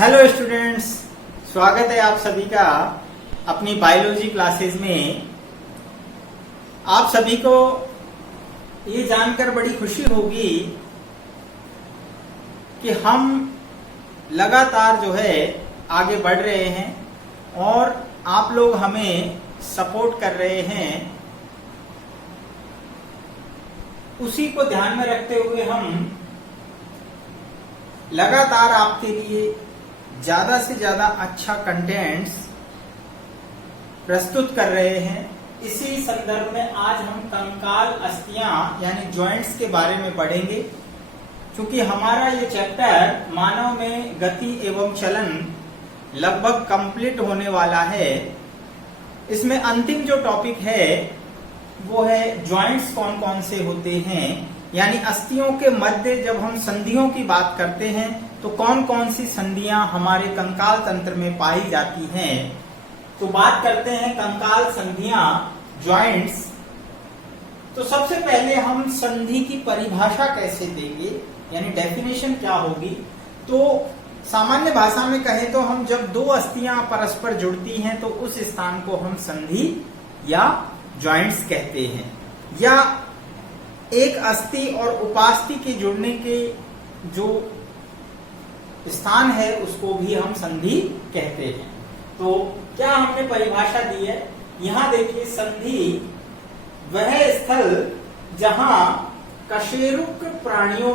Hello students, स्वागत है आप सभी का अपनी बायोलॉजी क्लासेस में। आप सभी को ये जानकर बड़ी खुशी होगी कि हम लगातार जो है आगे बढ़ रहे हैं और आप लोग हमें सपोर्ट कर रहे हैं। उसी को ध्यान में रखते हुए हम लगातार आपके लिए ज्यादा से ज्यादा अच्छा कंटेंट्स प्रस्तुत कर रहे हैं। इसी संदर्भ में आज हम कंकाल अस्थियां यानी जॉइंट्स के बारे में पढ़ेंगे, क्योंकि हमारा ये चैप्टर मानव में गति एवं चलन लगभग कंप्लीट होने वाला है। इसमें अंतिम जो टॉपिक है वो है जॉइंट्स कौन कौन से होते हैं, यानी अस्थियों के मध्य जब हम संधियों की बात करते हैं तो कौन कौन सी संधियां हमारे कंकाल तंत्र में पाई जाती हैं। तो बात करते हैं कंकाल संधियां, जॉइंट्स। तो सबसे पहले हम संधि की परिभाषा कैसे देंगे, यानी डेफिनेशन क्या होगी। तो सामान्य भाषा में कहें तो हम जब दो अस्थियां परस्पर जुड़ती हैं तो उस स्थान को हम संधि या जॉइंट्स कहते हैं, या एक अस्थि और उपास्थि के जुड़ने के जो स्थान है उसको भी हम संधि कहते हैं। तो क्या हमने परिभाषा दी है, यहां देखिए, संधि वह स्थल जहां कशेरुक प्राणियों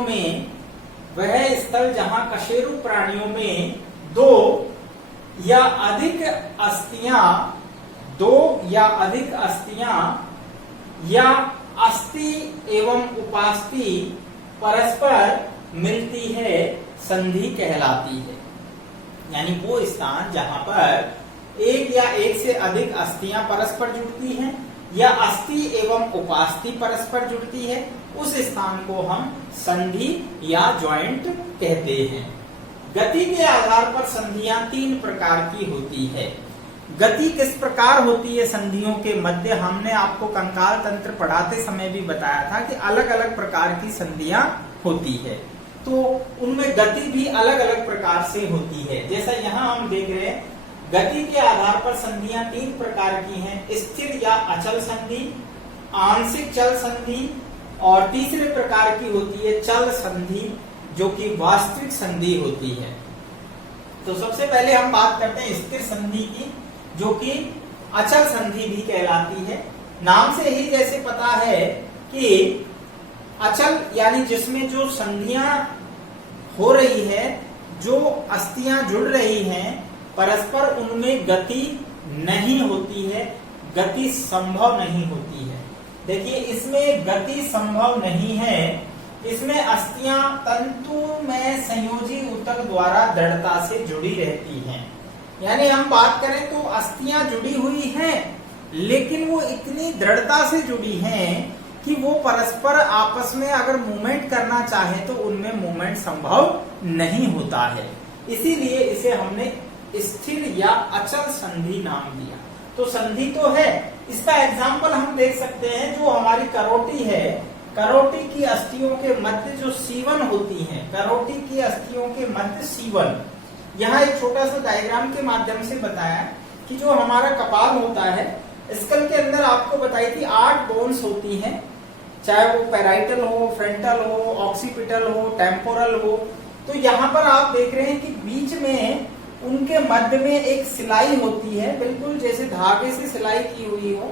में दो या अधिक अस्थियां या अस्थि एवं उपास्थि परस्पर मिलती है, संधि कहलाती है। यानी वो स्थान जहां पर एक या एक से अधिक अस्थियां परस्पर जुड़ती हैं या अस्थि एवं उपास्थि परस्पर जुड़ती है, उस स्थान को हम संधि या जॉइंट कहते हैं। गति के आधार पर संधियां तीन प्रकार की होती है। गति किस प्रकार होती है संधियों के मध्य, हमने आपको कंकाल तंत्र पढ़ाते समय भी बताया था कि अलग अलग प्रकार की संधियां होती है। तो उनमें गति भी अलग अलग प्रकार से होती है। जैसा यहाँ हम देख रहे हैं, गति के आधार पर संधियां तीन प्रकार की हैं, स्थिर या अचल संधि, आंशिक चल संधि, और तीसरे प्रकार की होती है चल संधि, जो कि वास्तविक संधि होती है। तो सबसे पहले हम बात करते हैं स्थिर संधि की, जो कि अचल संधि भी कहलाती है। नाम से ही जैसे पता है कि अचल यानी जिसमें जो संधियां हो रही है, जो अस्थियां जुड़ रही हैं परस्पर, उनमें गति नहीं होती है, गति संभव नहीं होती है। देखिए, इसमें गति संभव नहीं है, इसमें अस्थियां तंतु में संयोजी ऊतक द्वारा दृढ़ता से जुड़ी रहती हैं। यानी हम बात करें तो अस्थियां जुड़ी हुई हैं, लेकिन वो इतनी दृढ़ता से जुड़ी हैं कि वो परस्पर आपस में अगर मूवमेंट करना चाहे तो उनमें मूवमेंट संभव नहीं होता है। इसीलिए इसे हमने स्थिर या अचल संधि नाम दिया। तो संधि तो है, इसका एग्जाम्पल हम देख सकते हैं। जो हमारी करोटी है, करोटी की अस्थियों के मध्य जो सीवन होती है, करोटी की अस्थियों के मध्य सीवन, यहाँ एक छोटा सा डायग्राम के माध्यम से बताया कि जो हमारा कपाल होता है, स्कल के अंदर आपको बताई थी 8 बोन्स होती हैं, चाहे वो पैराइटल हो, फ्रंटल हो, ऑक्सीपिटल हो, टेम्पोरल हो। तो यहाँ पर आप देख रहे हैं कि बीच में उनके मध्य में एक सिलाई होती है, बिल्कुल जैसे धागे से सिलाई की हुई हो।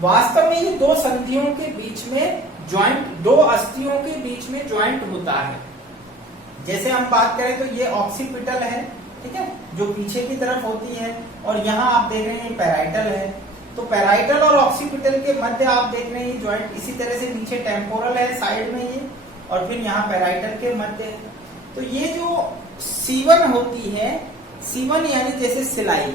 वास्तव में ये दो संधियों के बीच में ज्वाइंट, दो अस्थियों के बीच में ज्वाइंट होता है। जैसे हम बात करें तो ये ऑक्सीपिटल है, ठीक है, जो पीछे की तरफ होती है, और यहाँ आप देख रहे हैं पैराइटल है। तो पैराइटल और ऑक्सीपिटल के मध्य आप देख रहे हैं ज्वाइंट। इसी तरह से नीचे टेम्पोरल है साइड में ये, और फिर यहाँ पैराइटल के मध्य है। तो ये जो सीवन होती है, सीवन यानी जैसे सिलाई,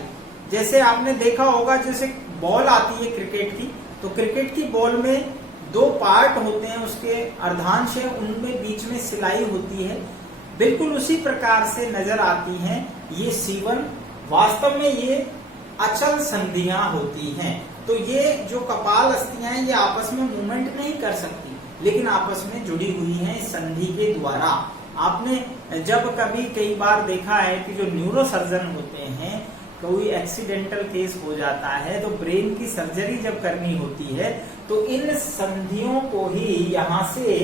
जैसे आपने देखा होगा जैसे बॉल आती है क्रिकेट की, तो क्रिकेट की बॉल में दो पार्ट होते हैं, उसके अर्धांश है, उनमें बीच में सिलाई होती है। बिल्कुल उसी प्रकार से नजर आती हैं ये सीवन। वास्तव में ये अचल संधियां होती हैं। तो ये जो कपाल अस्थियां हैं, ये आपस में मूवमेंट नहीं कर सकती, लेकिन आपस में जुड़ी हुई हैं संधि के द्वारा। आपने जब कभी कई बार देखा है कि जो न्यूरोसर्जन होते हैं, कोई एक्सीडेंटल केस हो जाता है तो ब्रेन की सर्जरी जब करनी होती है तो इन संधियों को ही यहाँ से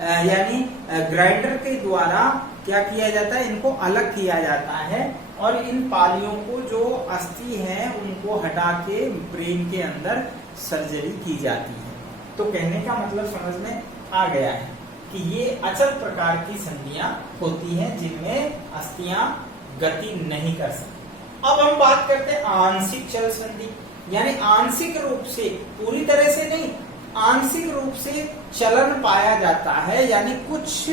यानी ग्राइंडर के द्वारा क्या किया जाता है, इनको अलग किया जाता है और इन पालियों को जो अस्थि है उनको हटा के ब्रेन के अंदर सर्जरी की जाती है। तो कहने का मतलब समझ में आ गया है कि ये अचल प्रकार की संधियां होती हैं जिनमें अस्थियां गति नहीं कर सकती। अब हम बात करते हैं आंशिक चल संधि, यानी आंशिक रूप से, पूरी तरह से नहीं, आंशिक रूप से चलन पाया जाता है, यानी कुछ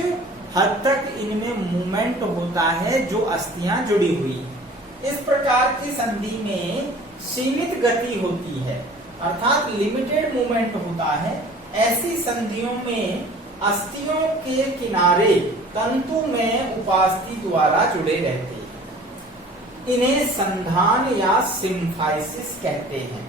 हद तक इनमें मूवमेंट होता है जो अस्थियां जुड़ी हुई है। इस प्रकार की संधि में सीमित गति होती है अर्थात लिमिटेड मूवमेंट होता है। ऐसी संधियों में अस्थियों के किनारे तंतु में उपास्थि द्वारा जुड़े रहते हैं। इन्हें संधान या सिम्फाइसिस कहते हैं।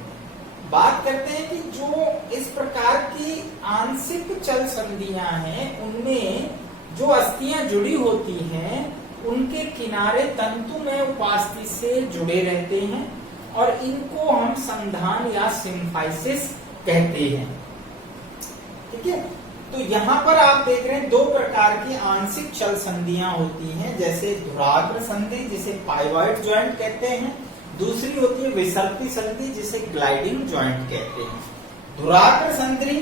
बात करते हैं कि जो इस प्रकार की आंशिक चल संधियां हैं उनमें जो अस्थियां जुड़ी होती हैं उनके किनारे तंतु में उपास्थि से जुड़े रहते हैं और इनको हम संधान या सिम्फाइसिस कहते हैं। ठीक है, तो यहाँ पर आप देख रहे हैं दो प्रकार की आंशिक चल संधियां होती हैं, जैसे धुराग्र संधि जिसे पाइवॉइड जॉइंट कहते हैं, दूसरी होती है विसर्पी संधि जिसे ग्लाइडिंग जॉइंट कहते हैं। धुराग्र संधि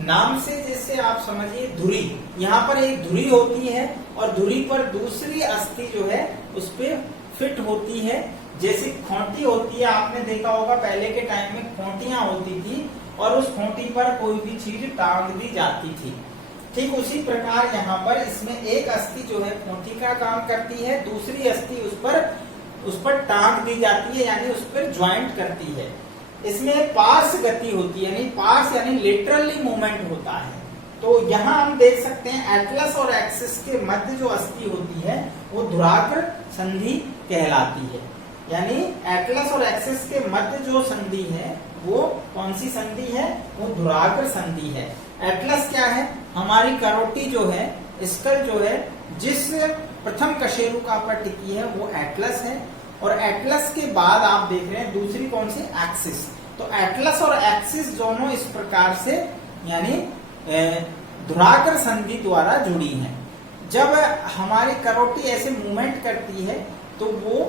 नाम से जैसे आप समझिए धुरी, यहाँ पर एक धुरी होती है और धुरी पर दूसरी अस्थि जो है उस पर फिट होती है। जैसे खोंटी होती है, आपने देखा होगा पहले के टाइम में खोंटियां होती थी और उस खोंटी पर कोई भी चीज टांग दी जाती थी। ठीक उसी प्रकार यहाँ पर इसमें एक अस्थि जो है खोंटी का काम करती है, दूसरी अस्थि उस पर टांग दी जाती है यानी उस पर ज्वाइंट करती है। इसमें पार्श्व गति होती है, यानी पार्श्व यानी लिटरली मूवमेंट होता है। तो यहाँ हम देख सकते हैं एटलस और एक्सिस के मध्य जो अस्थि होती है वो धुराग्र संधि कहलाती है। यानी एटलस और एक्सिस के मध्य जो संधि है वो कौन सी संधि है, वो धुराग्र संधि है। एटलस क्या है, हमारी करोटी जो है, स्कल जो है, जिस प्रथम कशेरुका पर टिकी है वो एटलस है और एटलस के बाद आप देख रहे हैं दूसरी कौन सी, एक्सिस। तो एटलस और एक्सिस दोनों इस प्रकार से यानी धुराग्र संधि द्वारा जुड़ी हैं। जब हमारी करोटी ऐसे मूवमेंट करती है तो वो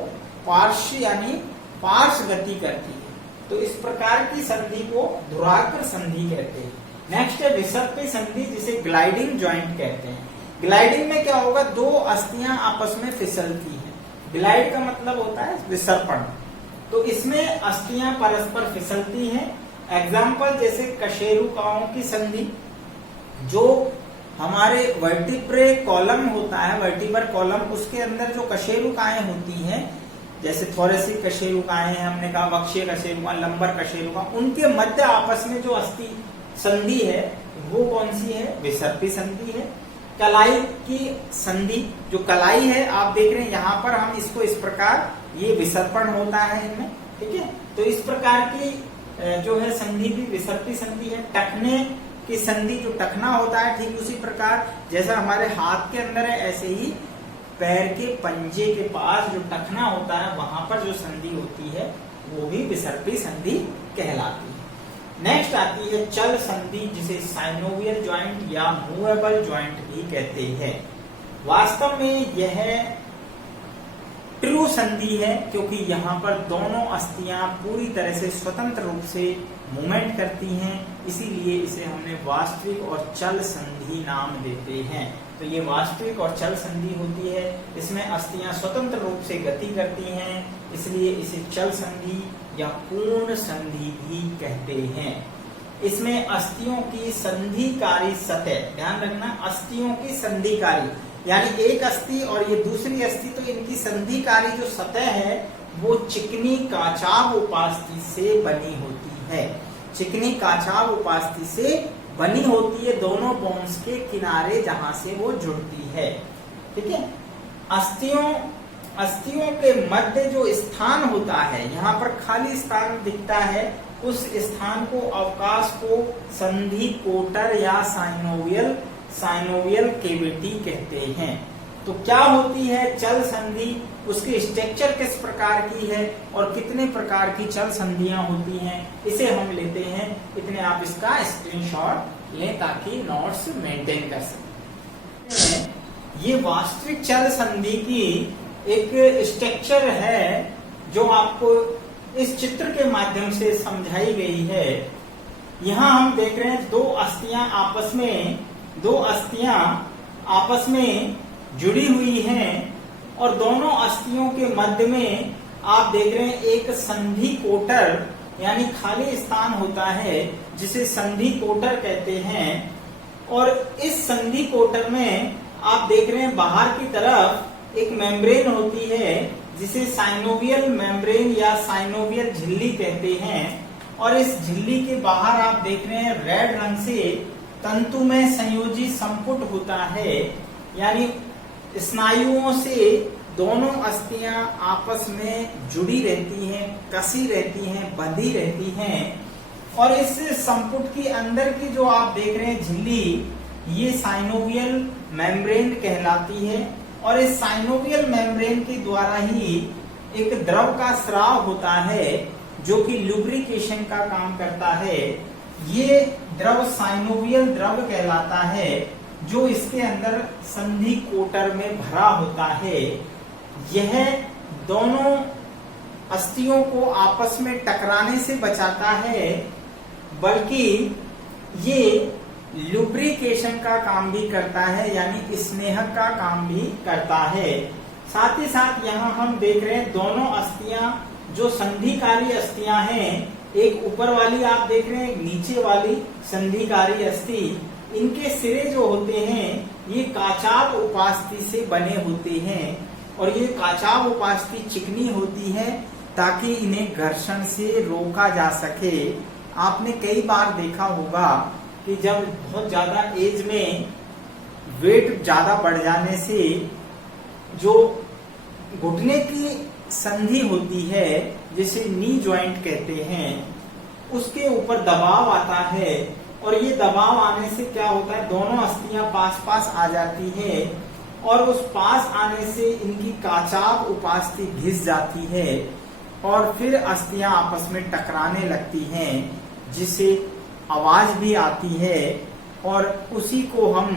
पार्श्व यानी पार्श्व गति करती है, तो इस प्रकार की संधि को धुराग्र संधि कहते हैं। नेक्स्ट है विसर्पी संधि जिसे ग्लाइडिंग जॉइंट कहते हैं। ग्लाइडिंग में क्या होगा, दो अस्थियां आपस में फिसलती हैं। ग्लाइड का मतलब होता है विसर्पण, तो इसमें अस्थियां परस्पर फिसलती हैं। एग्जाम्पल जैसे कशेरुकाओं की संधि, जो हमारे वर्टिब्रे कॉलम होता है, वर्टिब्रल कॉलम, उसके अंदर जो कशेरुकाएं होती हैं, जैसे थोरेसिक कशेरुकाएं हैं, हमने कहा वक्षीय कशेरुका, लंबर कशेरुका, उनके मध्य आपस में जो अस्थि संधि है वो कौन सी है, विसर्पी संधि है। कलाई की संधि, जो कलाई है आप देख रहे हैं यहाँ पर, हम इसको इस प्रकार, ये विसर्पण होता है इनमें, ठीक है। तो इस प्रकार की जो है संधि भी विसर्पी संधि है। टखने की संधि, जो टखना होता है, ठीक उसी प्रकार जैसा हमारे हाथ के अंदर है ऐसे ही पैर के पंजे के पास जो टखना होता है वहां पर जो संधि होती है वो भी विसर्पी संधि कहलाती है। नेक्स्ट आती है चल संधि जिसे साइनोवियल जॉइंट या मूवेबल जॉइंट भी कहते हैं। वास्तव में यह ट्रू संधि है क्योंकि यहाँ पर दोनों अस्थियां पूरी तरह से स्वतंत्र रूप से मूवमेंट करती हैं, इसीलिए इसे हमने वास्तविक और चल संधि नाम देते हैं। तो ये वास्तविक और चल संधि होती है, इसमें अस्थियां स्वतंत्र रूप से गति करती हैं, इसलिए इसे चल संधि या पूर्ण संधि भी कहते हैं। इसमें अस्थियों की संधिकारी सतह, ध्यान रखना, अस्थियों की संधिकारी यानी एक अस्थि और ये दूसरी अस्थि, तो इनकी संधिकारी जो सतह है वो चिकनी काचाभ उपास्थि से बनी होती है। चिकनी काचाभ उपास्थि से बनी होती है, दोनों बोन्स के किनारे जहां से वो जुड़ती है, ठीक है। अस्थियों के मध्य जो स्थान होता है, यहाँ पर खाली स्थान दिखता है, उस स्थान को, अवकाश को संधि कोटर या साइनोवियल साइनोवियल कैविटी कहते हैं। तो क्या होती है चल संधि, उसकी स्ट्रक्चर किस प्रकार की है और कितने प्रकार की चल संधियां होती हैं, इसे हम लेते हैं। इतने आप इसका स्क्रीनशॉट लें ताकि नोट्स मेंटेन कर सकें। ये वास्तविक चल संधि की एक स्ट्रक्चर है जो आपको इस चित्र के माध्यम से समझाई गई है। यहाँ हम देख रहे हैं दो अस्थियां आपस में जुड़ी हुई हैं और दोनों अस्थियों के मध्य में आप देख रहे हैं एक संधि कोटर यानी खाली स्थान होता है जिसे संधि कोटर कहते हैं। और इस संधि कोटर में आप देख रहे हैं बाहर की तरफ एक मेम्ब्रेन होती है जिसे साइनोवियल मेम्ब्रेन या साइनोवियल झिल्ली कहते हैं। और इस झिल्ली के बाहर आप देख रहे हैं रेड रंग से तंतु में संयोजी संपुट होता है, यानी स्नायुओं से दोनों अस्थियां आपस में जुड़ी रहती हैं, कसी रहती हैं, बंधी रहती हैं। और इस संपुट की अंदर की जो आप देख रहे हैं झिल्ली, ये साइनोवियल मेम्ब्रेन कहलाती है। और इस साइनोवियल मेम्ब्रेन के द्वारा ही एक द्रव का स्राव होता है जो कि लुब्रिकेशन का काम करता है। ये द्रव साइनोवियल द्रव कहलाता है जो इसके अंदर संधि कोटर में भरा होता है। यह दोनों अस्थियों को आपस में टकराने से बचाता है, बल्कि ये लुब्रिकेशन का काम भी करता है, यानी स्नेहक का काम भी करता है। साथ ही साथ यहाँ हम देख रहे हैं दोनों अस्थियां जो संधिकारी अस्थियां हैं, एक ऊपर वाली आप देख रहे हैं, नीचे वाली संधिकारी अस्थि, इनके सिरे जो होते हैं ये काचाभ उपास्थि से बने होते हैं। और ये काचाभ उपास्थि चिकनी होती है ताकि इन्हें घर्षण से रोका जा सके। आपने कई बार देखा होगा कि जब बहुत ज्यादा एज में वेट ज्यादा बढ़ जाने से जो घुटने की संधि होती है जिसे नी जॉइंट कहते हैं, उसके ऊपर दबाव आता है। और ये दबाव आने से क्या होता है, दोनों अस्थियां पास पास आ जाती है और उस पास आने से इनकी काचाभ उपास्थि घिस जाती है और फिर अस्थियां आपस में टकराने लगती हैं, जिससे आवाज भी आती है। और उसी को हम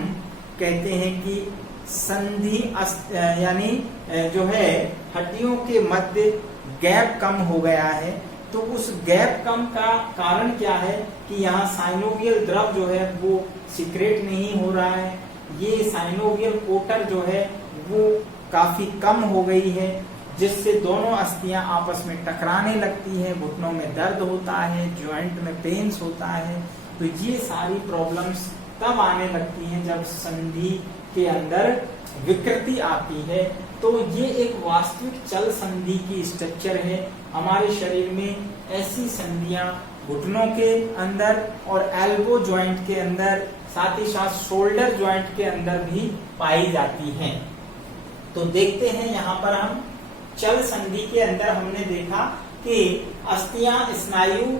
कहते हैं कि संधि यानी जो है हड्डियों के मध्य गैप कम हो गया है। तो उस गैप कम का कारण क्या है कि यहाँ साइनोवियल द्रव जो है वो सिक्रेट नहीं हो रहा है, ये साइनोवियल कोटर जो है वो काफी कम हो गई है, जिससे दोनों अस्थियां आपस में टकराने लगती है, घुटनों में दर्द होता है, जॉइंट में पेन्स होता है। तो ये सारी प्रॉब्लम्स तब आने लगती हैं जब संधि के अंदर विकृति आती है। तो ये एक वास्तविक चल संधि की स्ट्रक्चर है। हमारे शरीर में ऐसी संधियां घुटनों के अंदर और एल्बो जॉइंट के अंदर, साथ ही साथ शोल्डर जॉइंट के अंदर भी पाई जाती हैं। तो देखते हैं यहाँ पर हम चल संधि के अंदर हमने देखा कि अस्थियां स्नायु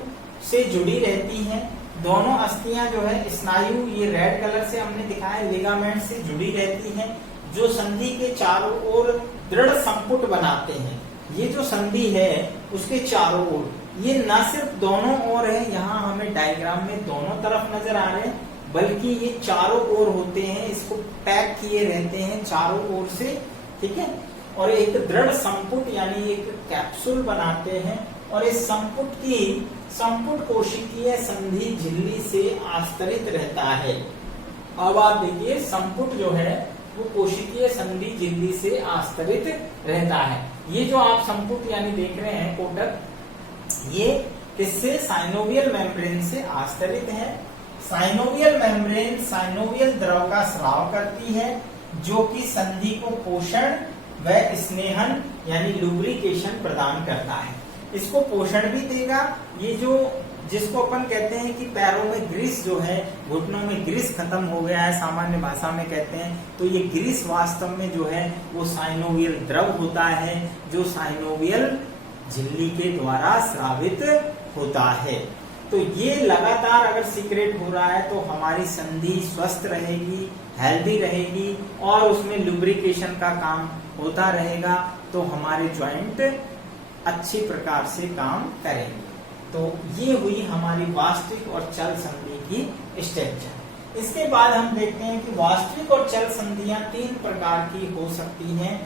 से जुड़ी रहती हैं। दोनों अस्थियां जो है स्नायु, ये रेड कलर से हमने दिखाया, लिगामेंट से जुड़ी रहती हैं जो संधि के चारों ओर दृढ़ संपुट बनाते हैं। ये जो संधि है उसके चारों ओर, ये न सिर्फ दोनों ओर है, यहाँ हमें डायग्राम में दोनों तरफ नजर आ रहे हैं, बल्कि ये चारों ओर होते हैं, इसको पैक किए रहते हैं चारों ओर से, ठीक है। और एक दृढ़ संपुट यानी एक कैप्सूल बनाते हैं और इस संपुट कोशिकीय संधि झिल्ली से आस्तरित रहता है। अब आप देखिए संपुट जो है वो कोशिकीय संधि झिल्ली से आस्तरित रहता है। ये जो आप संपुट यानी देख रहे हैं कोटर, ये किससे, साइनोवियल मेम्ब्रेन से आस्तरित है। साइनोवियल मेम्ब्रेन साइनोवियल द्रव का स्राव करती है जो कि संधि को पोषण व स्नेहन यानी लुब्रिकेशन प्रदान करता है। इसको पोषण भी देगा। ये जो जिसको अपन कहते हैं कि पैरों में ग्रीस जो है, घुटनों में ग्रीस खत्म हो गया है, सामान्य भाषा में कहते हैं, तो ये ग्रीस वास्तव में जो है वो साइनोवियल द्रव होता है जो साइनोवियल झिल्ली के द्वारा स्रावित होता है। तो ये लगातार अगर सीक्रेट हो रहा है तो हमारी संधि स्वस्थ रहेगी, हेल्दी रहेगी और उसमें लुब्रिकेशन का काम होता रहेगा, तो हमारे जॉइंट अच्छी प्रकार से काम करेंगे। तो ये हुई हमारी वास्तविक और चल संधि की स्ट्रक्चर। इसके बाद हम देखते हैं कि वास्तविक और चल संधियां 3 प्रकार की हो सकती हैं।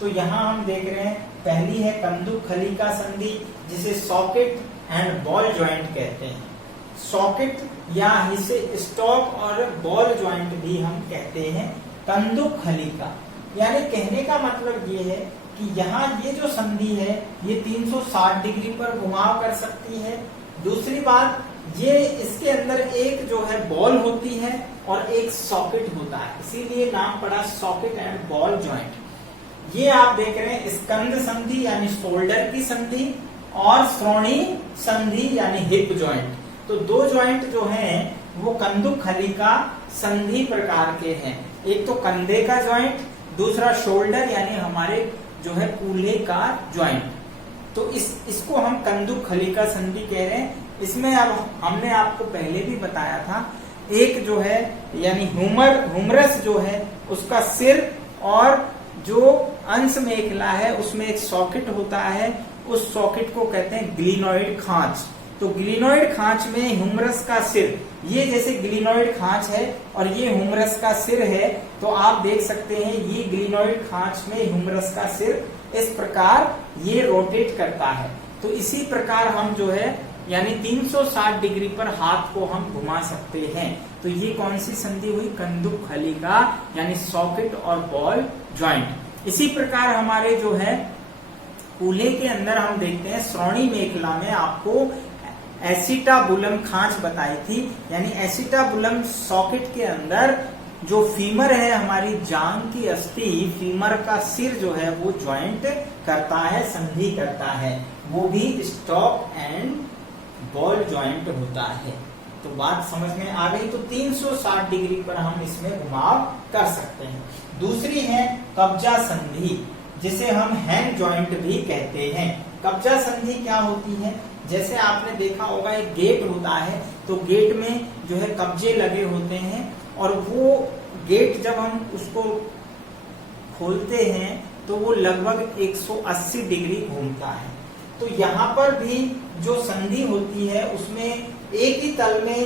तो यहाँ हम देख रहे हैं, पहली है कंदुक खलिका संधि, जिसे सॉकेट एंड बॉल ज्वाइंट कहते हैं। सॉकेट या इसे स्टॉक और बॉल ज्वाइंट भी हम कहते हैं। कंदुक खलिका यानी कहने का मतलब ये है कि यहाँ ये जो संधि है ये 360 डिग्री पर घुमाव कर सकती है। दूसरी बात, ये इसके अंदर एक जो है बॉल होती है और एक सॉकेट होता है, इसीलिए नाम पड़ा सॉकेट एंड बॉल ज्वाइंट। ये आप देख रहे हैं स्कंद संधि यानी शोल्डर की संधि और श्रोणी संधि यानी हिप ज्वाइंट। तो 2 ज्वाइंट जो हैं वो कंदुक खलिका संधि प्रकार के हैं। एक तो कंधे का ज्वाइंट, दूसरा शोल्डर यानी हमारे जो है कूल्हे का ज्वाइंट। तो इसको हम कंदुक खलिका संधि कह रहे हैं। इसमें अब हमने आपको पहले भी बताया था, एक जो है यानी ह्यूमरस जो है उसका सिर और जो अंश मेखला है उसमें एक सॉकेट होता है, उस सॉकेट को कहते हैं ग्लिनोइड खांच। तो ग्लिनोइड खांच में ह्यूमरस का सिर, ये जैसे ग्लिनोइड खांच है और ये ह्यूमरस का सिर है, तो आप देख सकते हैं ये ग्लिनोइड खांच में ह्यूमरस का सिर इस प्रकार ये रोटेट करता है। तो इसी प्रकार हम जो है यानी 360 डिग्री पर हाथ को हम घुमा सकते हैं। तो ये कौन सी संधि हुई? कंदुक खलिका यानी सॉकेट और बॉल ज्वाइंट। इसी प्रकार हमारे जो है कूल्हे के अंदर हम देखते हैं श्रोणी मेखला में आपको एसिटाबुलम खांच बताई थी, यानी एसिटाबुलम सॉकेट के अंदर जो फीमर है हमारी जांग की अस्थि, फीमर का सिर जो है वो ज्वाइंट करता है, संधि करता है, वो भी स्टॉक एंड बॉल ज्वाइंट होता है। तो बात समझ में आ गई। तो 360 डिग्री पर हम इसमें घुमाव कर सकते हैं। दूसरी है कब्जा संधि, जिसे हम हैंग ज्वाइंट भी कहते हैं। कब्जा संधि क्या होती है? जैसे आपने देखा होगा एक गेट होता है, तो गेट में जो है कब्जे लगे होते हैं और वो गेट जब हम उसको खोलते हैं तो वो लगभग 180 डिग्री घूमता है। तो यहाँ पर भी जो संधि होती है उसमें एक ही तल में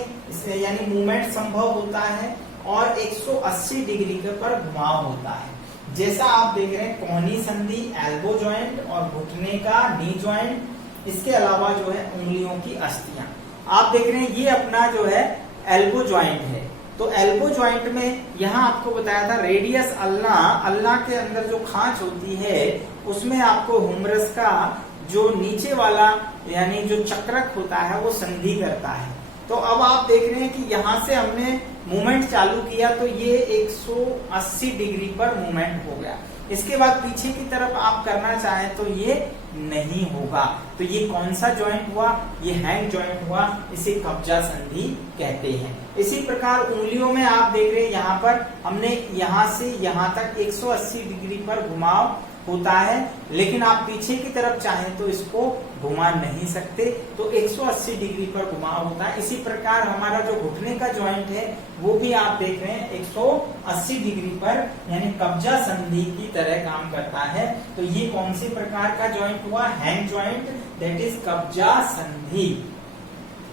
यानी मूवमेंट संभव होता है और 180 डिग्री के पर घुमाव होता है। जैसा आप देख रहे हैं कोहनी संधि, एल्बो ज्वाइंट और घुटने का नी ज्वाइंट, इसके अलावा जो है उंगलियों की अस्थियां आप देख रहे हैं। ये अपना जो है एल्बो ज्वाइंट है। तो एल्बो ज्वाइंट में यहाँ आपको बताया था रेडियस अल्लाह के अंदर जो खांच होती है उसमें आपको ह्यूमरस का जो नीचे वाला यानी जो चक्रक होता है वो संधि करता है। तो अब आप देख रहे हैं कि यहाँ से हमने मूवमेंट चालू किया तो ये 180 डिग्री पर मूवमेंट हो गया। इसके बाद पीछे की तरफ आप करना चाहें तो ये नहीं होगा। तो ये कौन सा ज्वाइंट हुआ? ये हैंग ज्वाइंट हुआ, इसे कब्जा संधि कहते हैं। इसी प्रकार उंगलियों में आप देख रहे हैं यहाँ पर हमने यहाँ से यहाँ तक 180 डिग्री पर घुमाव होता है, लेकिन आप पीछे की तरफ चाहें तो इसको घुमा नहीं सकते, तो 180 डिग्री पर घुमाव होता है। इसी प्रकार हमारा जो घुटने का ज्वाइंट है वो भी आप देख रहे हैं 180 डिग्री पर यानी कब्जा संधि की तरह काम करता है। तो ये कौन सी प्रकार का ज्वाइंट हुआ? हैंग ज्वाइंट, दैट इज कब्जा संधि।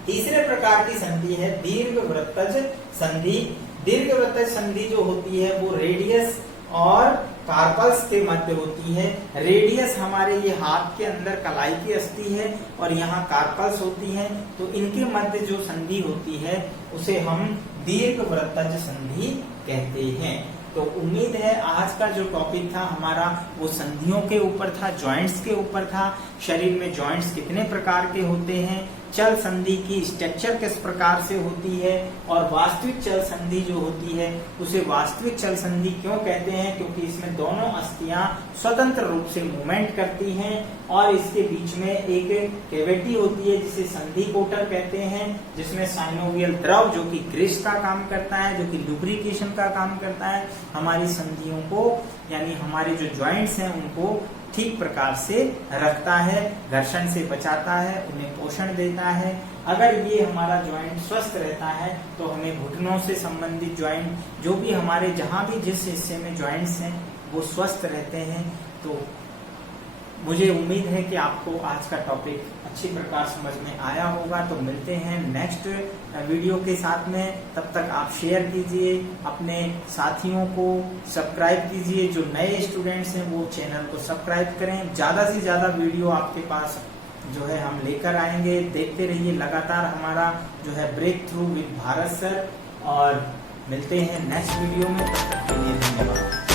तीसरे प्रकार की संधि है दीर्घवृत्तज संधि। दीर्घवृत्तज संधि जो होती है वो रेडियस और कार्पल्स के मध्य होती है। रेडियस हमारे ये हाथ के अंदर कलाई की अस्थि है और यहाँ कार्पल्स होती है, तो इनके मध्य जो संधि होती है उसे हम दीर्घवृत्तज संधि कहते हैं। तो उम्मीद है आज का जो टॉपिक था हमारा वो संधियों के ऊपर था, जॉइंट्स के ऊपर था। शरीर में जॉइंट्स कितने प्रकार के होते हैं, चल संधि की स्ट्रक्चर किस प्रकार से होती है और वास्तविक चल संधि जो होती है उसे वास्तविक चल संधि क्यों कहते हैं? क्योंकि इसमें दोनों अस्थियां स्वतंत्र रूप से मूवमेंट करती हैं और इसके बीच में एक कैविटी होती है जिसे संधि कोटर कहते हैं, जिसमें साइनोवियल द्रव जो कि ग्रीस का काम करता है, जो कि लुब्रिकेशन का काम करता है, हमारी संधियों को यानी हमारे जो ज्वाइंट्स हैं उनको ठीक प्रकार से रखता है, घर्षण से बचाता है, उन्हें पोषण देता है अगर ये हमारा ज्वाइंट स्वस्थ रहता है तो हमें घुटनों से संबंधित ज्वाइंट, जो भी हमारे जहां भी जिस हिस्से में ज्वाइंट्स हैं वो स्वस्थ रहते हैं। तो मुझे उम्मीद है कि आपको आज का टॉपिक अच्छी प्रकार समझ में आया होगा। तो मिलते हैं नेक्स्ट वीडियो के साथ में, तब तक आप शेयर कीजिए, अपने साथियों को सब्सक्राइब कीजिए। जो नए स्टूडेंट्स हैं वो चैनल को सब्सक्राइब करें। ज्यादा से ज्यादा वीडियो आपके पास जो है हम लेकर आएंगे। देखते रहिए लगातार हमारा जो है breakthrough with Bharat sir. और मिलते हैं नेक्स्ट वीडियो में, तब तक के लिए धन्यवाद।